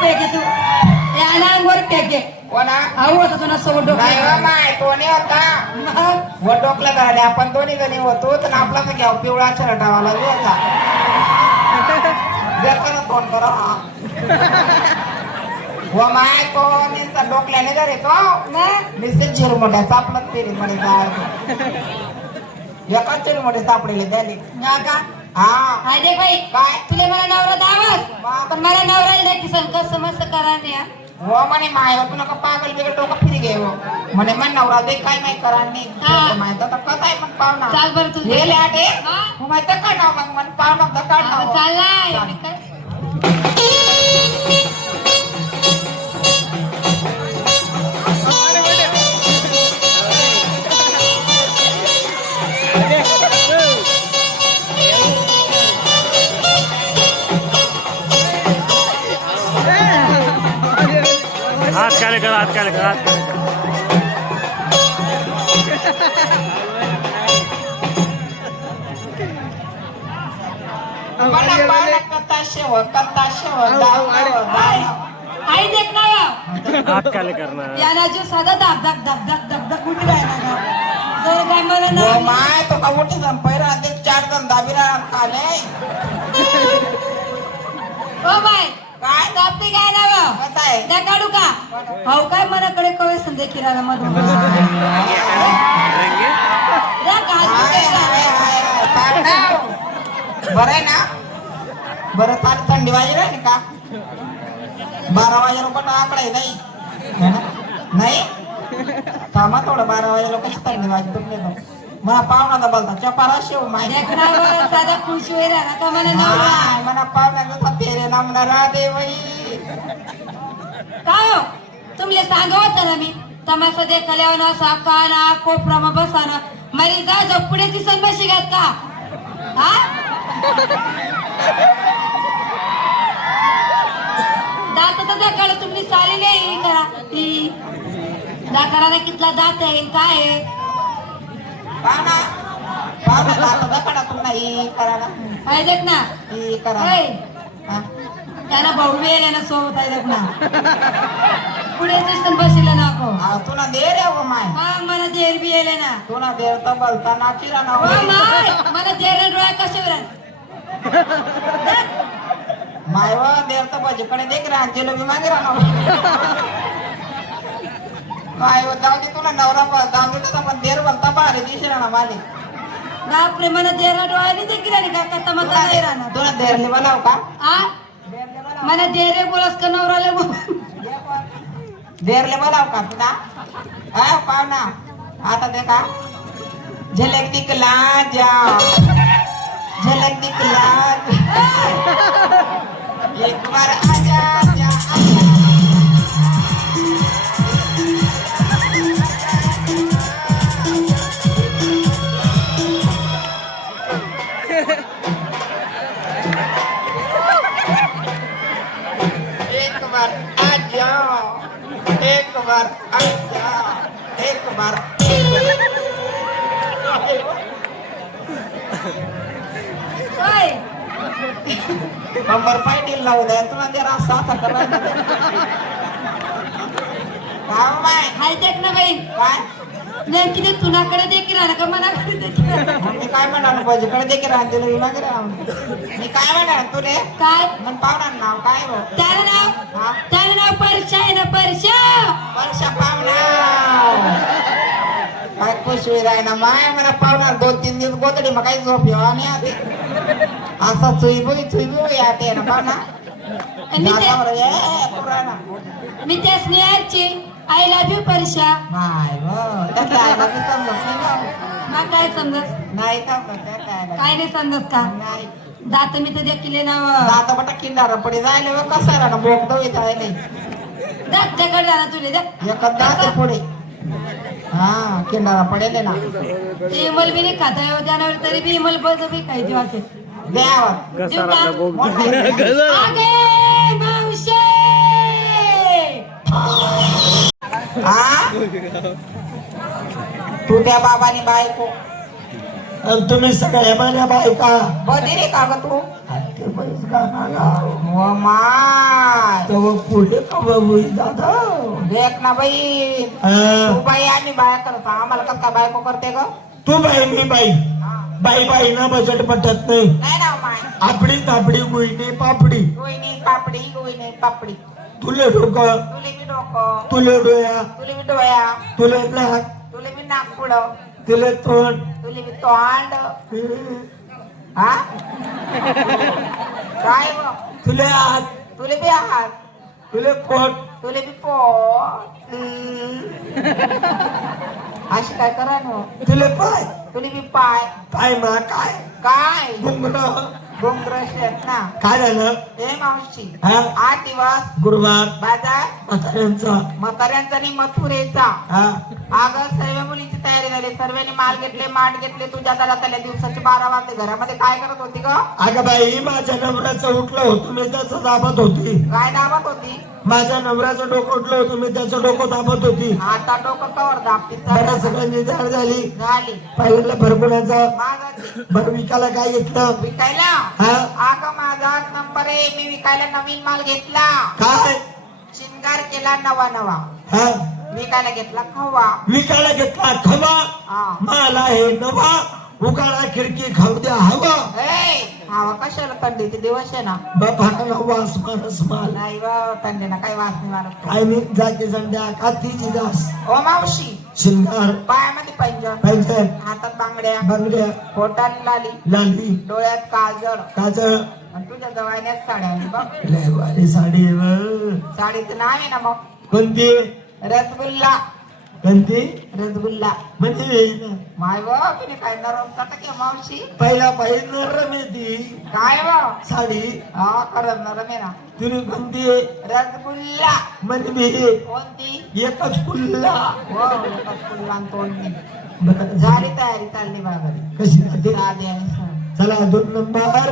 फेके तू याला अंगवर फेके कोणा आऊ होता तुला सोबत नाही डोकं हो माय तो नाही होता व डोकलं झाले आपण दोन्ही जणी होतो तर आपला तर घ्याव पिवळा शर्टावाला जो होता देतो ना फोन करा व माय तो नुसता डोकल्याने जर येतो नुसते चिरमोठ्या सापडत फेरी मध्ये जायचं एकाच चिरमोठे सापडेले त्याने का हा हाय दे बाई काय तुला मला नवरा दावत पण मला नवरा नाही की कसं मस्त करा ने हो म्हणे माय तू नका पागल बिगल डोकं फिरी घे हो म्हणे मन नवरा दे काय नाही करा नाही माहित तर कसं आहे पण पाहुणा चाल बरं तू गेले आटे मग माहित का नाव मग मन पाहुणा तर काढ चाललाय हाथ काले कर हाथ काले कर हाथ काले कर मला पाहुणा कथा शेव आई देख ना हाथ काले करना याला जो साधा दाब दाब दाब दाब दाब दाब उठ राहिला ना जर काय मला हो ना माय तो का मोठी जण पैरा ते 4 जण दाबीरा खाले ओ बाय काय दाबते काय ना काय त्या काढू का हो काय मनाकडे कवे संदे किराणा मधून बरं आहे ना बरं फार थंडी वाजे राहील का 12 वाजे लोक आकडा आहे नाही नाही थांबा थोडं 12 वाजे लोक थंडी वाजे तुमले मला पाहुणा बोलता चपारा शेव माहिती साधा खुश होईल ना का मला नवरा मला पाहुण्याचा तेरे नाम राधे बाई काय हो तुमले सांगा होता ना मी तमाशा देखल्यावर ना साकाना कोपरामा बसाना मरी जा जो पुढे दिसन बशी घात का हा दात तर दाखवलं तुम्ही सारी नाही करा ती दाखवला कितला दात आहे काय आहे पाहुणा पाहुणा दात दाखडा तुम्हाला ही करा काय देख ना ही करा हा त्याला भाऊ वेळ ना सोबत आहे देख ना पुढे दिसन बसले ना को तू ना दे रे हो माय मग मला देर बी येले ना तू ना देर तर बोलता नाचिरा ना हो माय मला देर डोळ्या कशावर माय व देर तर बाजूकडे देख रे अंजेलो बी मागे राहणार माय व जाऊ दे तुला नवरा जाऊ दे तर पण देर बोलता बारे दिवशी राहणार माले बापरे मला देर डोळ्या नाही देखील आणि का कथा मग नाही राहणार तुला देरले बोलाव का आ मला देरे बोलस का नवराले बोल देरले बोलाव का तुला हा पाहुणा आता देखा झलक दिखला जा झलक दिखला एक बार आजा जा एक बार आजा एक बार आजा एक बार ओय नंबर पाहिजे लावू द्या तुला जरा साथा करायला काय माय हाय देख ना बाई काय नेमकी ते तुनाकडे देखील राहणार का मनाकडे देखील राहणार? मी काय म्हणाल बाजूकडे देखील राहते मागे राह मी काय म्हणाल तुले काय मग पाहुणा नाव काय हो त्याला नाव परशा आहे ना परशा वर्षा पाहुणा काय खुश होई राय ना माय मला पाहुणा 2-3 दिवस गोदडी मग काही झोप येऊ आणि आते असा चुई आते ना पाहुणा मी त्या स्नेहाची आय लव्ह यू परशा माय त्यातल्या आईला मी समजत नाही ना मग काय समजत नाही समजत काय काय नाही समजत का नाही दात मी तर देखील ना दाता बटा किल्लारा पडे जायला कसा राहणार बोक दवी जायला दात जगड जाणार तुले देख एक दात पुढे हा किल्लारा पडेल ना इमल बी नाही खाता येऊ त्यावर तरी बी इमल बस बी खायची वाटते द्यावा कसा राहता बोग आगे मावशे हा तू त्या बाबानी बायको तुम्ही सगळ्या माझ्या बायका बधी रे का ग तू ते पैसे का मागा व माय तो कवा पुढे कवा होई दादा देख ना बाई तू बाई आणि बाया करता आम्हाला कसं काय बायको करते ग तू बाई मी बाई बाई बाई ना बजट पटत नाही नाही ना माय आपडी तापडी गुईने पापडी गुईने पापडी तुले डोकं तुले बी डोकं तुले डोया तुले बी डोया तुले नाक तुले बी नागपुडं तुले तोंड तुले बी तोंड हा काय व तुले हात तुले बी हात तुले पोट तुले बी पोट अशी काय करा ना तुले पाय तुले बी पाय पाय मा काय काय घुंगड डोंगरश आहेत ना काय झालं ए मावशी हा 8 दिवस गुरुवार बाजार म्हाताऱ्यांचा म्हाताऱ्यांचा आणि मथुरेचा हा अगं सर्व मुलींची तयारी झाली सर्वांनी माल घेतले माठ घेतले तुझ्या त्याला दिवसाचे 12 वाजते घरामध्ये काय करत होती ग अगं बाई माझ्या नवऱ्याचं उठलं होतं मी त्याचं दाबत होती काय दाबत होती माझ्या नवऱ्याचं डोकं उठलं होतं मी त्याचं डोकं दाबत होती आता डोकं कवर दाबती बरं सगळ्यांनी तयार झाली झाली पहिल्यांदा भरपुण्याचं माझा भर विकायला काय घेतलं विकायला हा अगं माझा नंबर आहे मी विकायला नवीन माल घेतला काय शिंगार केला नवा हा विकायला घेतला खवा विकायला घेतला खवा हा मला हे नवा उगाळा खिडकी खाऊ द्या हवा हवा कशाला थंडीचे दिवस आहे ना बापाला वास मारस माल नाही व थंडीना काही वास नाही मारत काय मी जाती संध्या कातीची जास ओ मावशी शिंगार पायामध्ये पैंजण पैंजण हातात बांगड्या बांगड्या पोटात लाली लाली डोळ्यात काजळ काजळ आणि तुझ्या जवळण्यात साड्या आणि बघ लय भारी साडी आहे बघ. साडीचं नाव आहे ना मग कोणती रसगुल्ला कोणती रसगुल्ला म्हणजे माय व तुम्ही काय नरम की मावशी पहिला पाहिजे नरम आहे ती काय व साडी हा खरं नरम आहे ना तुम्ही कोणती आहे? रसगुल्ला म्हणजे मी कोणती एकच पुल्ला हो रसगुल्ला आणि तोंडणी बरं, झाली तयारी चालली बाबा कशी राहते साधी आणि सरळ. चला 2 नंबर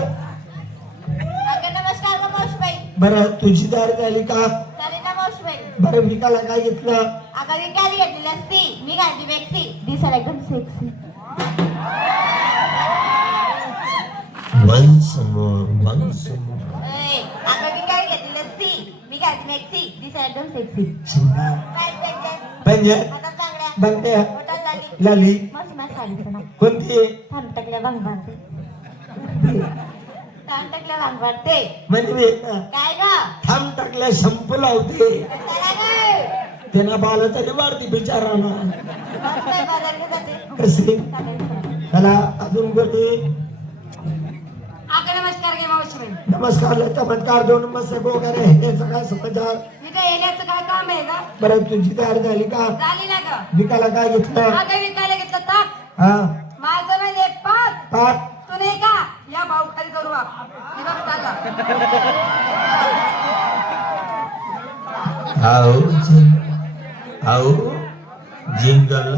नमस्कार ग मावशीबाई बरं तुझी तयारी झाली का चालेल ना मावशीबाई बरं विकायला काय घेतलं अगं विकायला घेतलेली असती मी घालते वेक्सी दिसायला एकदम सेक्सी अगं विकायला घेतलेली असती मी घालते वेक्सी दिसायला एकदम सेक्सी पंजा हातात बांगड्या बांगड्या पोटात लाली लाली मस्त माझ्या साडीचं नाव कोणती आहे? थांब टाकल्या भांग मारते थांब टाकल्या भांग मारते म्हणजे मी ना काय ग थांब टाकल्या शंपू लावते चला ग त्यांना बाल तरी वाढती बिचाराना मावशीबाई बाजारला जाते कशी चालेल. चला अजून कोणी अगं नमस्कार गे मावशीबाई नमस्कार चमत्कार 2 मस्त वगैरे याचं काय समाचार मी काय येण्याचं काय काम आहे का बरं तुझी तयारी झाली का झाली ना ग विकायला काय घेतलं अगं विकायला घेतलं ताक हा माझं म्हणजे पाच पाच तू नाही का या भाऊ खाली करू बाप मी बघ चालला आओ जिंगल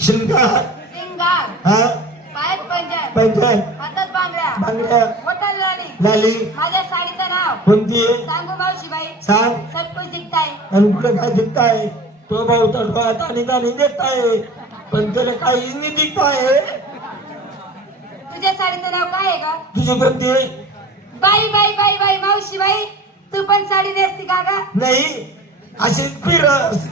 शिंगार सिंगार हा पायात पंजन पैठण हातात बांगड्या बांगड्या बोटाला लाली लाली माझ्या साडीचं नाव कोणती सांगू मावशीबाई सांग सब कुछ दिखताय आणि तुला काय दिसताय तो भाऊ तर डोळ्यात आणि दाणी देताय पण तुला काही नाही दिसताय तुझ्या साडीचं नाव काय आहे का तुझी कोणती बाई बाई बाई बाई मावशीबाई तू पण साडी नेसती का ग नाही अशी फिरस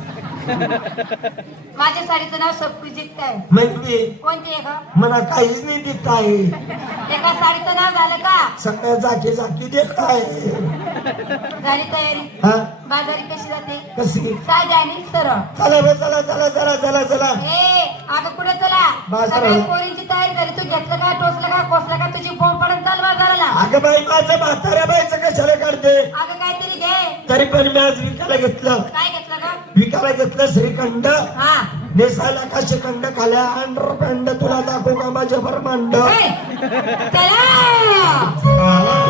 माझ्या साडीचं नाव सब कुछ दिखताय म्हणजे कोणती आहे ग मला काहीच नाही दिसताय एका साडीचं नाव झालं का सगळं जाकी जाकी देताय झाली तयारी हा बाजारी कशी जाते कशी साधी आणि सरळ चला बे, चला चला चला चला चला ए अगं कुठे चला बाजाराला. सगळ्या पोरींची तयारी झाली तू घेतलं का टोचलं का कोसलं का तुझी बोंब पडून चाल बाजाराला अगं बाई माझं म्हाताऱ्या बाईचं कशाला करते अगं काहीतरी घे तरी पण मी आज विकायला घेतलं काय घेतलं का विकायला घेतलं श्रीखंड हा नेसायला का श्रीखंड खाल्या अंडरपँड तुला दाखवू का माझ्या ब्रह्मांड ए, चला चला.